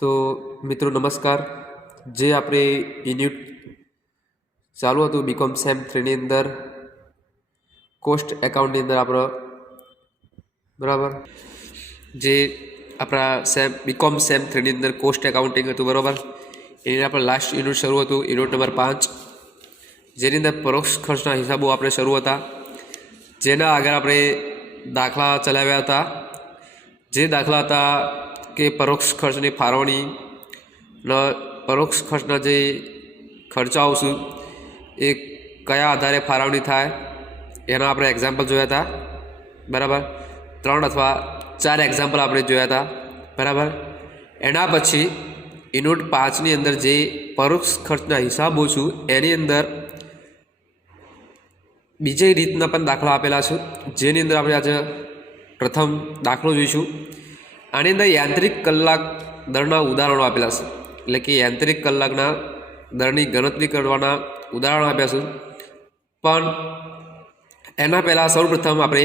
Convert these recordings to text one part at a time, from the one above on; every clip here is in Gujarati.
तो मित्रों नमस्कार। जे આપણે યુનિટ ચાલુ હતું બીકોમ સેમ 3 ની અંદર કોસ્ટ એકાઉન્ટની અંદર આપણે બરાબર જે આપણા સેમ બીકોમ સેમ 3 ની અંદર કોસ્ટ એકાઉન્ટિંગ હતું બરાબર। એની આપણે લાસ્ટ યુનિટ શરૂ હતું યુનિટ નંબર 5 જેની અંદર પરોક્ષ ખર્ચના હિસાબો આપણે શરૂ હતા, જેના આગળ આપણે દાખલા ચલાવ્યા હતા। જે દાખલા હતા કે પરોક્ષ ખર્ચની ફાળવણી પરોક્ષ ખર્ચના જે ખર્ચાઓ છે એ કયા આધારે ફાળવણી થાય એના આપણે એક્ઝામ્પલ જોયા હતા બરાબર। 3 અથવા 4 એક્ઝામ્પલ આપણે જોયા હતા બરાબર। એના પછી યુનિટ 5 ની અંદર જે પરોક્ષ ખર્ચના હિસાબો છે એની અંદર બીજી રીતના પણ દાખલા આપેલા છે, જેની અંદર આપણે આજે પ્રથમ દાખલો જોઈશું। આની અંદર યાંત્રિક કલાક દરના ઉદાહરણો આપેલા છે, એટલે કે યાંત્રિક કલાકના દરની ગણતરી કરવાના ઉદાહરણો આપ્યા છે। પણ એના પહેલાં સૌપ્રથમ આપણે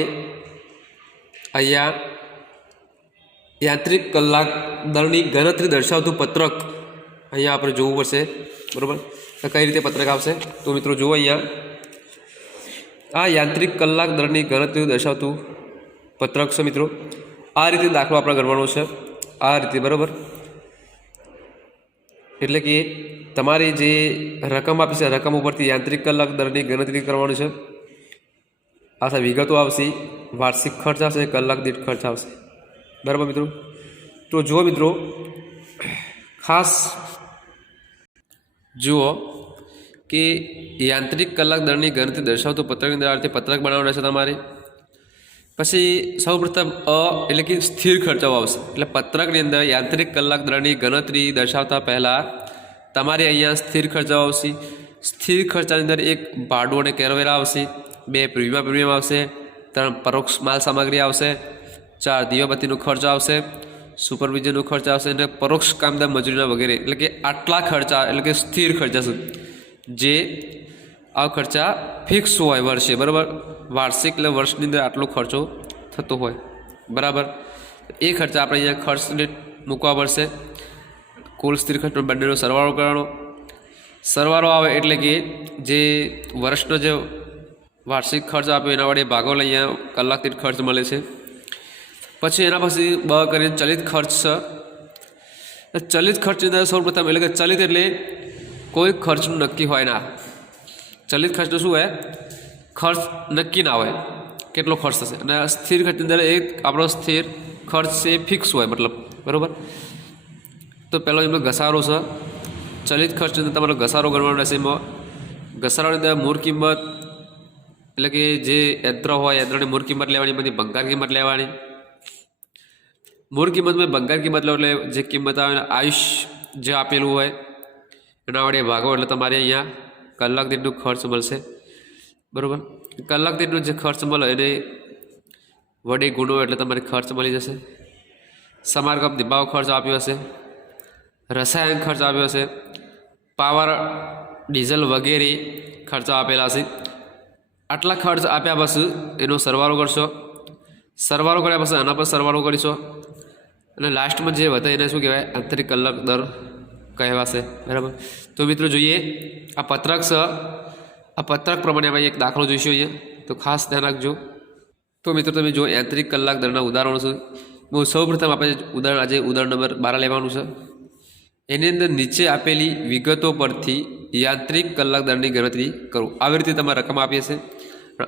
અહીંયા યાંત્રિક કલાક દરની ગણતરી દર્શાવતું પત્રક અહીંયા આપણે જોવું પડશે બરાબર। તો કઈ રીતે પત્રક આવશે તો મિત્રો જુઓ, અહીંયા આ યાંત્રિક કલાક દરની ગણતરી દર્શાવતું પત્રક છે મિત્રો। આ રીતે દાખલો આપણે ગણવાનો છે, આ રીતે બરાબર। એટલે કે તમારી જે રકમ આપી છે રકમ ઉપરથી યાંત્રિક કલાક દરની ગણતરી કરવાની છે। આ વિગતો આવશે, વાર્ષિક ખર્ચ આવશે, કલાક દીઠ ખર્ચ આવશે બરાબર મિત્રો। તો જુઓ મિત્રો, ખાસ જુઓ કે યાંત્રિક કલાક દરની ગણતરી દર્શાવતું પત્રકની અંદર આ રીતે પત્રક બનાવવાનું રહેશે તમારે। પછી સૌપ્રથમ એટલે કે સ્થિર ખર્ચાઓ આવશે, એટલે પત્રકની અંદર યાંત્રિક કલાક દરની ગણતરી દર્શાવતા પહેલાં તમારે અહીંયા સ્થિર ખર્ચાઓ આવશે। સ્થિર ખર્ચાની અંદર 1 ભાડું અને કેરવેરા આવશે, 2 પ્રીમિયમ આવશે, 3 પરોક્ષ માલ સામગ્રી આવશે, 4 દીવાબત્તીનો ખર્ચ આવશે, સુપરવિઝનનો ખર્ચ આવશે અને પરોક્ષ કામદાર મજૂરીના વગેરે। એટલે કે આટલા ખર્ચા એટલે કે સ્થિર ખર્ચા છે, જે આ ખર્ચા ફિક્સ હોય વર્ષે બરાબર। વાર્ષિક એટલે વર્ષની અંદર આટલો ખર્ચો થતો હોય બરાબર। એ ખર્ચા આપણે અહીંયા ખર્ચને મૂકવા પડશે। કુલ સ્થિર ખર્ચનો બંનેનો સરવાળો કરવાનો, સરવાળો આવે એટલે કે જે વર્ષનો જે વાર્ષિક ખર્ચ આપ્યો એના વડે ભાગો લઈ અહીંયા કલાક દીઠ ખર્ચ મળે છે। પછી એના પછી બ કરીને ચલિત ખર્ચ છે। ચલિત ખર્ચની અંદર સૌપ્રથમ એટલે કે ચલિત એટલે કોઈ ખર્ચનું નક્કી હોય ના। ચલિત ખર્ચનું શું હોય, ખર્ચ નક્કી ના હોય કેટલો ખર્ચ થશે। અને સ્થિર ખર્ચની અંદર એક આપણો સ્થિર ખર્ચ છે ફિક્સ હોય મતલબ બરાબર। તો પહેલો એમનો ઘસારો છે, ચલિત ખર્ચની અંદર તમારો ઘસારો ગણવાનો રહેશે। એમાં ઘસારાની અંદર મૂળ કિંમત એટલે કે જે યંત્ર હોય યંત્રની મૂળ કિંમત લેવાની, બધી ભંગાર કિંમત લેવાની। મૂળ કિંમતમાં ભંગાર કિંમત લો એટલે જે કિંમત આવે આયુષ્ય જે આપેલું હોય એના વડે ભાગો એટલે તમારે અહીંયા કલાક દીઠનો ખર્ચ મળશે બરાબર। કલાક દીઠનો જે ખર્ચ મળે એને વડે ગુણો એટલે તમારે ખર્ચ મળી જશે। સમારકામ નિભાવ ખર્ચ આપ્યો હશે, રસાયણ ખર્ચ આપ્યો હશે, પાવર ડીઝલ વગેરે ખર્ચા આપેલા હશે। આટલા ખર્ચ આપ્યા પછી એનો સરવાળો કરશો, સરવાળો કર્યા પછી આના પર સરવાળો કરીશો અને લાસ્ટમાં જે વધે એને શું કહેવાય, આંતરિક કલાક દર કહેવાશે બરાબર। તો મિત્રો જોઈએ આ પત્રક છે, આ પત્રક પ્રમાણે આપણે એક દાખલો જોઈશું અહીંયા, તો ખાસ ધ્યાન રાખજો। તો મિત્રો તમે જો યાંત્રિક કલાક દરના ઉદાહરણો છે, હું સૌપ્રથમ આપણે ઉદાહરણ આજે ઉદાહરણ નંબર 12 લેવાનું છે। એની અંદર નીચે આપેલી વિગતો પરથી યાંત્રિક કલાક દરની ગણતરી કરો। આવી રીતે તમારે રકમ આપી હશે,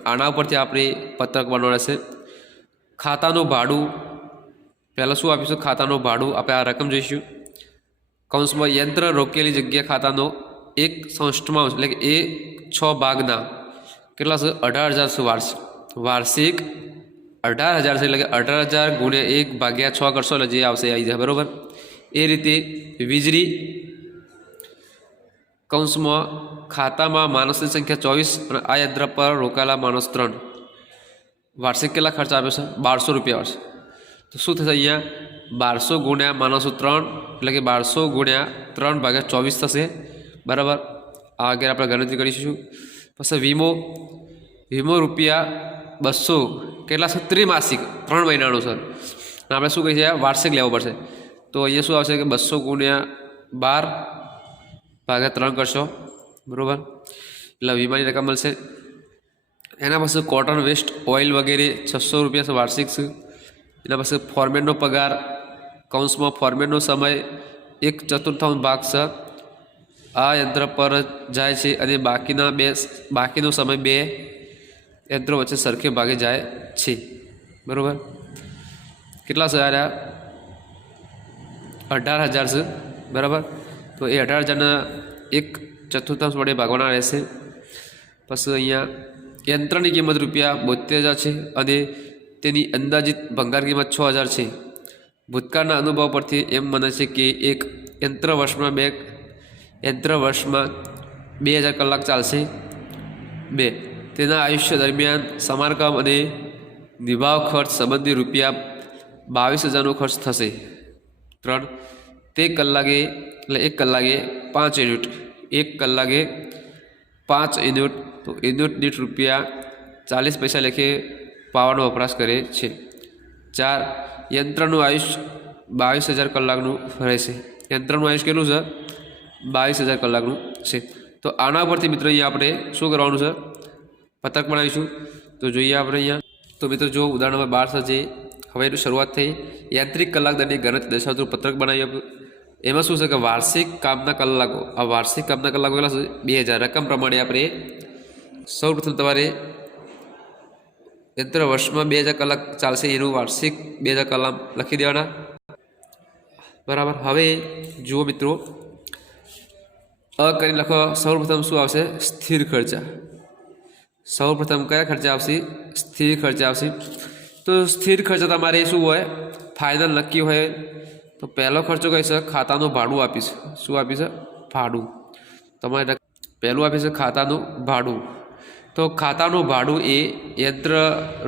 આના ઉપરથી આપણે પત્રક બનાવવાનું રહેશે। ખાતાનું ભાડું પહેલાં શું આપીશું, ખાતાનું ભાડું આપણે આ રકમ જોઈશું। કૌંસમાં યંત્ર રોકેલી જગ્યા ખાતાનો 1/6 એટલે કે એ 6 ભાગના કેટલા છે 18,000 વાર્ષિક વાર્ષિક 18,000 છે, એટલે કે 18,000 ગુણ્યા 1/6 કરશો એટલે જે આવશે આવી જાય બરાબર। એ રીતે વીજળી કૌંસમાં ખાતામાં માણસની સંખ્યા 24 અને આ યંત્ર પર રોકાયેલા માણસ 3, વાર્ષિક કેટલા ખર્ચ આપ્યો છે 1200 રૂપિયા વર્ષ। તો શું થશે અહીંયા 1200 ગુણ્યા માણસો 3 એટલે કે 1200 ગુણ્યા 3/24 થશે બરાબર। આ આગળ આપણે ગણતરી કરીશું। પછી વીમો રૂપિયા 200 કેટલા છે ત્રિમાસિક 3 મહિનાનો સર, આપણે શું કહીએ વાર્ષિક લેવો પડશે। તો અહીંયા શું આવશે કે 200 ગુણ્યા 12 ભાગ્યા 3 કરશો, બરાબર, એટલે વીમાની રકમ મળશે. એના પછી કોટન વેસ્ટ ઓઇલ વગેરે 600 રૂપિયા વાર્ષિક છે. એના પછી ફોરમેનનો પગાર કૌંસમાં ફોરમેનનો સમય 1/4 ભાગ છે આ યંત્ર પર જાય છે અને બાકીનો સમય 2 યંત્રો વચ્ચે સરખે ભાગે જાય છે, બરાબર. કેટલા છે યાર? 18,000 છે, બરાબર. તો એ 18,000ના 1/4 વડે ભાગવાના રહેશે. પછી અહીંયા યંત્રની કિંમત ₹72,000 છે અને તેની અંદાજિત ભંગાર કિંમત 6,000 છે. ભૂતકાળના અનુભવ પરથી એમ મને છે કે એક યંત્ર વર્ષમાં 2,000 કલાક ચાલશે. 2. તેના આયુષ્ય દરમિયાન સમારકામ અને નિભાવ ખર્ચ સંબંધી ₹22,000નો ખર્ચ થશે. 3. તે કલાકે એટલે 1 કલાકે 5 યુનિટ, 1 કલાકે 5 યુનિટ, તો યુનિટ દીઠ ₹40 લેખે પાવાનો વપરાશ કરે છે. 4. યંત્રનું આયુષ્ય 22,000 કલાકનું રહેશે. યંત્રનું આયુષ્ય કેટલું છે? 22,000 કલાકનું છે. તો આના પરથી મિત્રો અહીંયા આપણે શું કરવાનું છે? પત્રક બનાવીશું. તો જોઈએ આપણે અહીંયા. તો મિત્રો જો ઉદાહરણ નંબર 12 છે, હવે એની શરૂઆત થઈ. યાંત્રિક કલાક દરની ગણતરી દર્શાવતું પત્રક બનાવી આપ્યું. એમાં શું છે કે વાર્ષિક કામના કલાકો, આ વાર્ષિક કામના કલાકો કેટલા છે? 2,000. રકમ પ્રમાણે આપણે સૌપ્રથમ તમારે યંત્ર વર્ષમાં 2,000 કલાક ચાલશે, એનું વાર્ષિક 2,000 કલાક લખી દેવાના, બરાબર. હવે જુઓ મિત્રો, કરીને લખો. સૌપ્રથમ શું આવશે? સ્થિર ખર્ચા. સૌપ્રથમ કયા ખર્ચા આવશે? સ્થિર ખર્ચા આવશે. તો સ્થિર ખર્ચા તમારે શું હોય? ફાઇનલ નક્કી હોય તો પહેલો ખર્ચો કઈ છે? ખાતાનું ભાડું આપીશ. શું આપીશ? ભાડું. તમારે પહેલું આપીશ ખાતાનું ભાડું. તો ખાતાનું ભાડું એ યંત્ર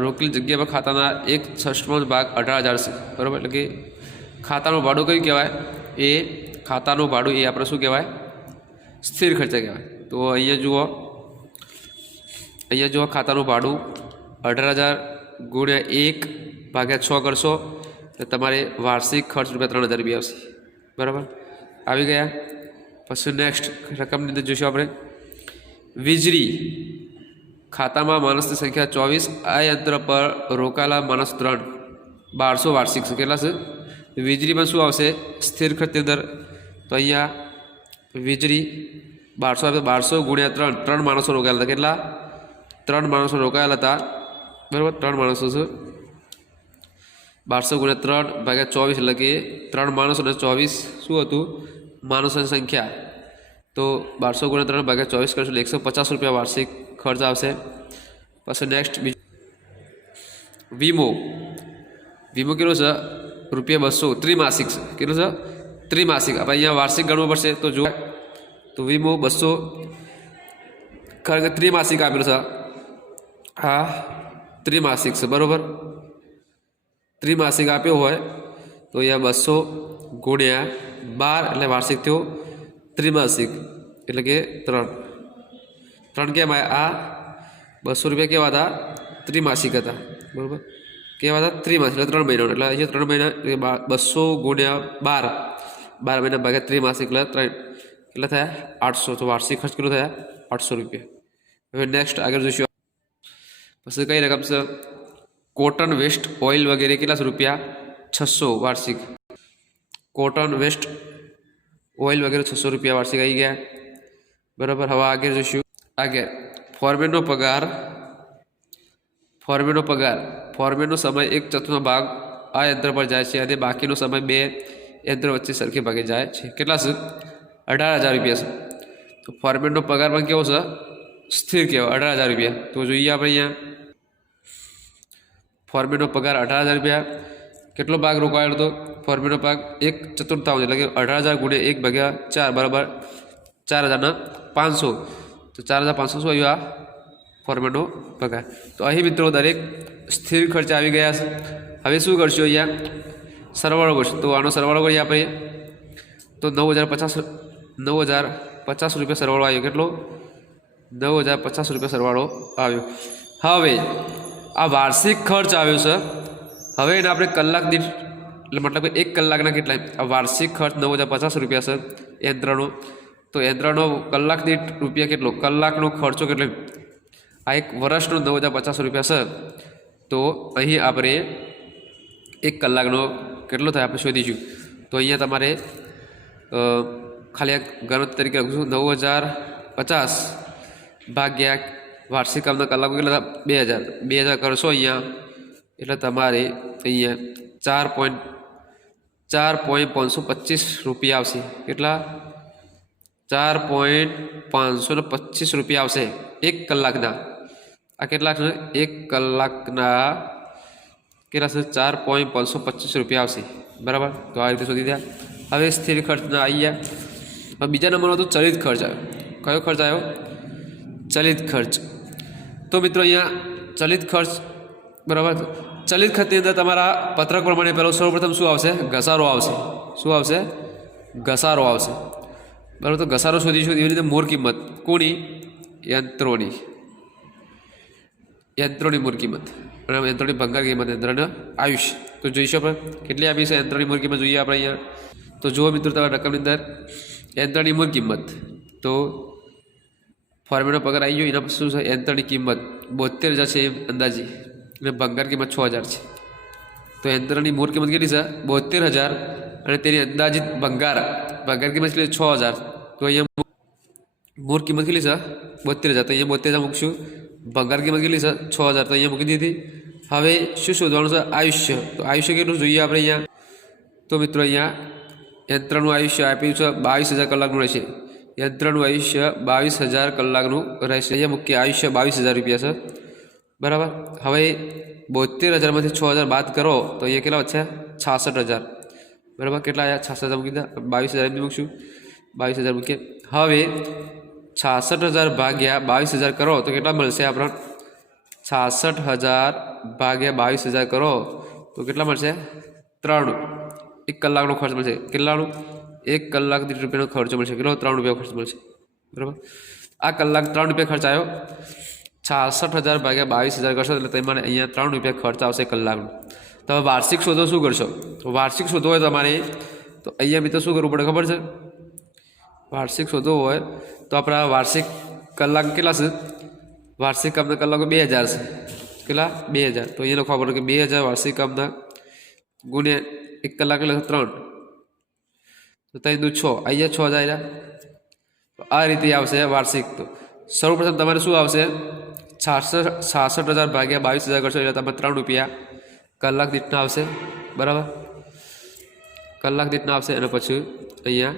રોકેલી જગ્યા પર ખાતાના 1/6 ભાગ 18,000 છે, બરાબર. એટલે કે ખાતાનું ભાડું કયું કહેવાય? એ ખાતાનું ભાડું એ આપણે શું કહેવાય? સ્થિર ખર્ચા કહેવાય. તો અહીંયા જુઓ ખાતાનું ભાડું 18,000 ગુણ્યા 1/6 કરશો તો તમારે વાર્ષિક ખર્ચ ₹3,000 આવશે, બરાબર. આવી ગયા. પછી નેક્સ્ટ રકમની અંદર જોઈશું આપણે વીજળી. ખાતામાં માણસની સંખ્યા 24, આ યંત્ર પર રોકાયેલા માણસ 3, 1200 વાર્ષિક છે. કેટલા છે? વીજળીમાં શું આવશે? સ્થિર ખર્ચની અંદર. તો અહીંયા વીજળી 1200 ગુણ્યા 3 માણસો રોકાયેલા હતા. કેટલા? 3 માણસો રોકાયેલા હતા, બરાબર. 3 માણસો છે. 1200 ગુણ્યા 3/24 એટલે કે 3 માણસો અને 24 શું હતું? માણસોની સંખ્યા. તો 1200 ગુણ્યા 3/24 કરશું એટલે ₹150 વાર્ષિક ખર્ચ આવશે. પછી નેક્સ્ટ વીમો. વીમો કેટલો છે? ₹200. ત્રિમાસિક છે. કેટલું છે? ત્રિમાસિક. આપણે અહીંયા વાર્ષિક ગણવું પડશે. તો જો તો વીમો 200 ખરેખર ત્રિમાસિક આપેલું છે. હા, ત્રિમાસિક છે, બરાબર. ત્રિમાસિક આપ્યો હોય તો અહીંયા 200 ગુણ્યા 12 એટલે વાર્ષિક થયો ત્રિમાસિક, એટલે કે 3 કેમ આ ₹200 કેવા હતા? ત્રિમાસિક હતા, બરાબર. કેવા હતા? ત્રિમાસિક. એટલે 3 મહિના. એટલે અહીંયા 3 મહિના 200 ગુણ્યા 12 મહિના ભાગ્યા ત્રિમાસિક એટલે 3 કેટલા થયા? 800. તો વાર્ષિક ખર્ચ કેટલો થયા? ₹800. હવે નેક્સ્ટ આગળ જોઈશું. પછી કઈ રકમ છે? કોટન વેસ્ટ ઓઇલ વગેરે કેટલા રૂપિયા? 600 વાર્ષિક. કોટન વેસ્ટ ઓઇલ વગેરે 600 રૂપિયા વાર્ષિક આવી ગયા, બરાબર. હવે આગળ જોઈશું. આગળ ફોરમેનનો પગાર. ફોરમેનનો સમય 1/4 ભાગ આ યંત્ર પર જાય છે અને બાકીનો સમય 2 યંત્રો વચ્ચે સરખે ભાગે જાય છે. કેટલા છે? ₹18,000 છે. તો ફોરમેનનો પગાર પણ કેવો છે? સ્થિર કહેવાય, ₹18,000. તો જોઈએ આપણે અહીંયા ફોરમેનનો પગાર ₹18,000. કેટલો ભાગ રોકાયેલો હતો? ફોરમેનનો ભાગ 1/4 એટલે કે 18,000 ગુણ્યા 1/4 બરાબર 4,500. તો 4,500 શું આવ્યું? આ ફોરમેનનો પગાર. તો અહીં મિત્રો દરેક સ્થિર ખર્ચ આવી ગયા છે. હવે શું કરશું? અહીંયા સરવાળો કરશું. તો આનો સરવાળો કરીએ આપણે. તો ₹9,050 સરવાળો આવ્યો. કેટલો? ₹9,050 સરવાળો આવ્યો. હવે આ વાર્ષિક ખર્ચ આવ્યો છે. હવે એને આપણે કલાક દીઠ એટલે મતલબ કે 1 કલાકના કેટલા આ વાર્ષિક ખર્ચ 9050 રૂપિયા છે યંત્રનો, તો યંત્રનો કલાક દીઠ રૂપિયા કેટલો, કલાકનો ખર્ચો કેટલો, આ એક વર્ષનો 9050 રૂપિયા છે, તો અહીં આપણે 1 કલાકનો કેટલો થાય આપણે શોધીશું। તો અહીંયા તમારે ખાલી એક ગણતરી તરીકે લખીશું 9050 ભાગ્યા વાર્ષિક કામના કલાકો કેટલા 2000 કરશો અહીંયા એટલે તમારે અહીંયા 4.525 રૂપિયા આવશે। કેટલા 4.525 રૂપિયા આવશે 1 કલાકના। આ કેટલા છે 1 કલાકના કેટલા છે 4.525 રૂપિયા આવશે બરાબર। તો આ રીતે શોધી દે। હવે સ્થિર ખર્ચના આવી ગયા। હવે બીજા નંબરમાં તો ચલિત ખર્ચ આવ્યો। કયો ખર્ચ આવ્યો ચલિત ખર્ચ। તો મિત્રો અહીંયા ચલિત ખર્ચ બરાબર। ચલિત ખર્ચની અંદર તમારા પત્રક પ્રમાણે પહેલો સૌપ્રથમ શું આવશે ઘસારો આવશે। શું આવશે ઘસારો આવશે બરાબર। તો ઘસારો શોધીશું એવી રીતે મૂળ કિંમત કોની યંત્રોની મૂળ કિંમત બરાબર, યંત્રોની ભંગાર કિંમત યંત્રના આયુષ્ય। તો જોઈશું આપણે કેટલી આપી છે યંત્રની મૂળ કિંમત જોઈએ આપણે અહીંયા। તો જુઓ મિત્રો તમારા રકમની અંદર યંત્રની મૂળ કિંમત તો ફોર્મેટનો પગાર આવી ગયો, એના પછી શું છે યંત્રની કિંમત 72,000 છે અંદાજી અને ભંગાર કિંમત 6,000 છે। તો યંત્રની મૂળ કિંમત કેટલી છે 72,000 અને તેની અંદાજિત ભંગાર કિંમત કેટલી 6,000। તો અહીંયા મૂળ કિંમત કેટલી છે 72,000, તો અહીંયા 72,000 મૂકશું। ભંગાર કિંમત કેટલી છે 6,000, તો અહીંયા મૂકી દીધી। હવે શું શોધવાનું છે આયુષ્ય। તો આયુષ્ય કેટલું જોઈએ આપણે અહીંયા। તો મિત્રો અહીંયા યંત્રનું આયુષ્ય આપ્યું છે 22,000 કલાકનું રહેશે। યંત્રનું આયુષ્ય 22,000 કલાકનું રહેશે। અહીંયા મૂકીએ આયુષ્ય 22,000 રૂપિયા છે બરાબર। હવે 72,000માંથી 6,000 બાદ કરો તો અહીંયા કેટલા વધશે 66,000 બરાબર। કેટલા આવ્યા 66,000 મૂકી દીધા। 22,000 મૂકશું 22,000 મૂકીએ। હવે 66,000 ભાગ્યા 22,000 કરો તો કેટલા મળશે આપણે 66,000 ભાગ્યા 22,000 કરો તો કેટલા મળશે 3। 1 કલાકનો ખર્ચ મળશે કેટલાનું 1 કલાક દીઠ રૂપિયાનો ખર્ચો મળશે કેટલો 3 રૂપિયા ખર્ચ મળશે બરાબર। આ કલાક 3 રૂપિયા ખર્ચ આવ્યો। 66,000 ભાગ્યા 22,000 કરશો એટલે તમારે અહીંયા 3 રૂપિયા ખર્ચ આવશે કલાકનો। તમે વાર્ષિક શોધો શું કરશો તો વાર્ષિક શોધવો હોય તમારે તો અહીંયા મિત્રો શું કરવું પડે ખબર છે। વાર્ષિક શોધવો હોય તો આપણા વાર્ષિક કલાક કેટલા છે વાર્ષિક કામના કલાકો 2,000 છે કેટલા 2,000। તો અહીંયા લખવા પડે કે 2,000 વાર્ષિક કામના ગુણ્યા 1 કલાક એટલે 3 તો 3 દુ 6 અહીંયા 6,000 આવ્યા। તો આ રીતે આવશે વાર્ષિક। તો સૌપ્રથમ તમારે શું આવશે 66,000 ભાગ્યા 22,000 કરશો એટલે તમે 3 રૂપિયા કલાક દીઠના આવશે બરાબર, કલાક દીઠના આવશે। અને પછી અહીંયા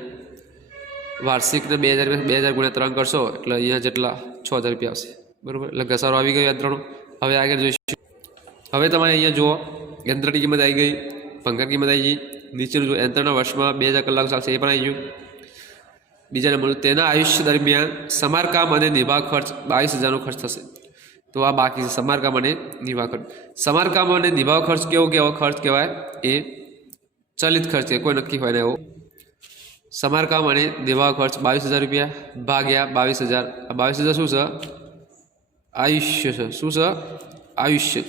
વાર્ષિકને 2,000 ગુણ્યા 3 કરશો એટલે અહીંયા જેટલા 6,000 રૂપિયા આવશે બરાબર। એટલે ઘસારો આવી ગયો યંત્રનો। હવે આગળ જોઈશું। હવે તમારે અહીંયા જુઓ યંત્રની કિંમત આવી ગઈ, ભંગાર કિંમત આવી ગઈ, નીચેનું જો યંત્રના વર્ષમાં 2,000 કલાક ચાલશે એ પણ આવી ગયું। બીજા નંબર તેના આયુષ્ય દરમિયાન સમારકામ અને નિર્વાહ ખર્ચ 22,000નો ખર્ચ થશે। તો આ બાકી છે સમારકામ અને નિર્વાહ ખર્ચ। સમારકામ અને નિર્વાહ ખર્ચ કેવો ખર્ચ કહેવાય એ ચલિત ખર્ચ છે, કોઈ નક્કી હોય ને એવો। સમારકામ અને નિર્વાહ ખર્ચ 22,000 રૂપિયા ભાગ્યા 22,000। આ 22,000 શું છે આયુષ્ય છે। શું છે આયુષ્ય।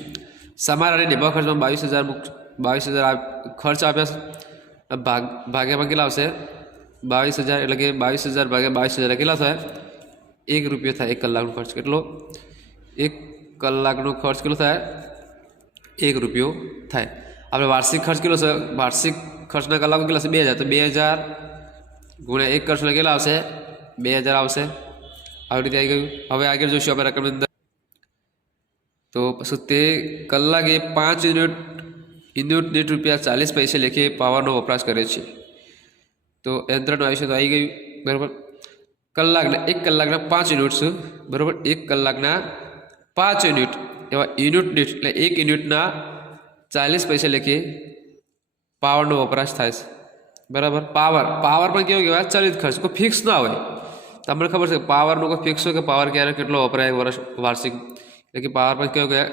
સમાર અને નિર્વાહ ખર્ચમાં 22,000 ખર્ચ આપ્યા છે ભાગ્યામાં કેટલા આવશે 22,000 એટલે કે 22,000 ભાગ્યા 22,000 કેટલા થાય 1 રૂપિયો થાય 1 કલાકનો ખર્ચ। કેટલો 1 કલાકનો ખર્ચ કેટલો થાય 1 રૂપિયો થાય। આપણે વાર્ષિક ખર્ચ કેટલો છે વાર્ષિક ખર્ચના કલાકો કેટલા છે 2,000, તો 2,000 ગુણ્યા 1 કરશો એટલે કેટલા આવશે 2,000 આવશે। આવી રીતે આવી ગયું। હવે આગળ જોઈશું આપણે રકમની અંદર। તો પછી તે કલાકે 5 યુનિટ દીઠ ₹40 લેખે પાવરનો વપરાશ કરે છે। તો યંત્રનું આયુષ્ય તો આવી ગયું બરાબર। કલાકના 1 કલાકના 5 યુનિટ છે બરાબર। 1 કલાકના 5 યુનિટ એવા યુનિટ દીઠ એટલે 1 યુનિટના 40 લેખે પાવરનો વપરાશ થાય છે બરાબર। પાવર પણ કેવો કહેવાય ચલિત ખર્ચ, કોઈ ફિક્સ ના હોય। તમને ખબર છે પાવરનો કોઈ ફિક્સ હોય કે પાવર ક્યારે કેટલો વપરાય વાર્ષિક, એટલે કે પાવર પણ કેવો કહેવાય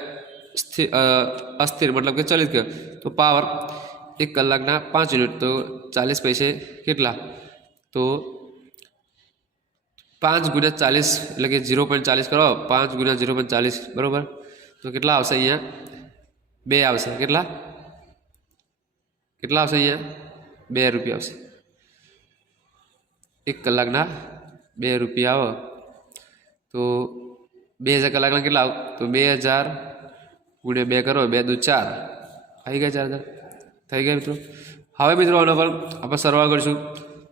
અસ્થિર મતલબ કે ચલિત કહેવાય। તો પાવર 1 કલાકના 5 યુનિટ તો 40 કેટલા તો 5 ગુણ્યા 40 એટલે કે 0.40 કરો 5 ગુણ્યા 0.40 બરાબર। તો કેટલા આવશે અહીંયા 2 આવશે। કેટલા કેટલા આવશે અહીંયા? 2 રૂપિયા આવશે. 1 કલાકના 2 રૂપિયા આવે તો 2000 કલાકના કેટલા આવે? તો 2000 ગુણ્યા 2 કરો, 2 દુ 4 આવી ગયા. 4000 થઈ ગયા મિત્રો. હવે મિત્રો આના પર આપણે સરવાળો કરીશું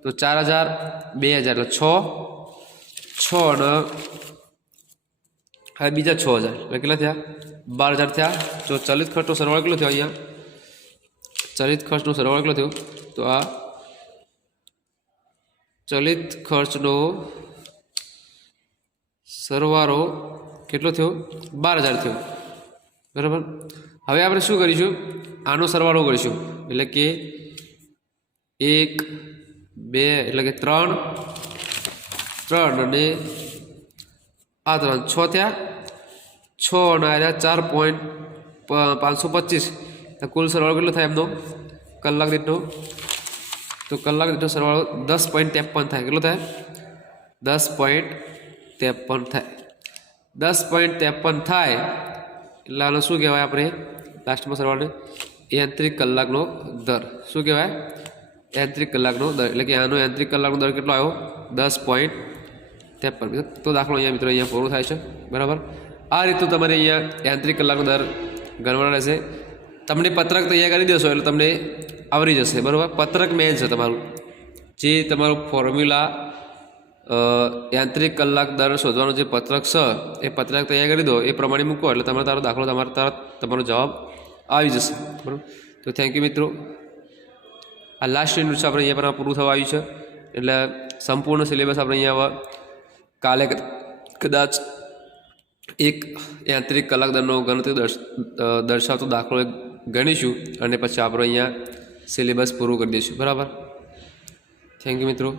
તો 4000 2000 એટલે 6 અને હવે બીજા 6000 એટલે કેટલા થયા? 12000 થયા. જો ચલિત ખર્ચનો સરવાળો કેટલો થયો? અહીંયા ચલિત ખર્ચનો સરવાળો કેટલો થયો? તો આ ચલિત ખર્ચનો સરવાળો કેટલો થયો? 12000 થયો. બરાબર. હવે આપણે શું કરીશું? આનો સરવાળો કરીશું એટલે કે 1 2 એટલે કે 3 અને આ 3 6 થયા. 6 અને આવ્યા 4.525 કુલ સરવાળો કેટલો થાય એમનો કલાક દીઠનો? તો કલાક દીઠનો સરવાળો 10.53 થાય. કેટલો થાય? 10.53 થાય. 10.53 થાય એટલે આનો શું કહેવાય? આપણે લાસ્ટમાં સરવાળો યાંત્રિક કલાકનો દર શું કહેવાય? યાંત્રિક કલાકનો દર. એટલે કે આનો યાંત્રિક કલાકનો દર કેટલો આવ્યો? 10.53. તો દાખલો અહીંયા મિત્રો અહીંયા પૂરો થાય છે. બરાબર. આ રીતનું તમારે અહીંયા યાંત્રિક કલાકનો દર ગણવાનો રહેશે. તમને પત્રક તૈયાર કરી દેશો એટલે તમને આવડી જશે. બરાબર. પત્રક મેન છે તમારું, જે તમારું ફોર્મ્યુલા યાંત્રિક કલાક દર શોધવાનો જે પત્રક છે એ પત્રક તૈયાર કરી દો, એ પ્રમાણે મૂકો એટલે તારો દાખલો તમારો જવાબ આવી જશે. બરાબર. તો થેન્ક યુ મિત્રો. આ લાસ્ટ યુનિટ આપણે અહીંયા પર પૂરું થવા આવ્યું છે એટલે સંપૂર્ણ સિલેબસ આપણે અહીંયા કાલે કદાચ એક યાંત્રિક કલાક દરનો ગણતરી દર્શાવતો દાખલો ગણીશું અને પછી આપણે અહીંયા સિલેબસ પૂરું કરી દઈશું. બરાબર. થેન્ક યુ મિત્રો.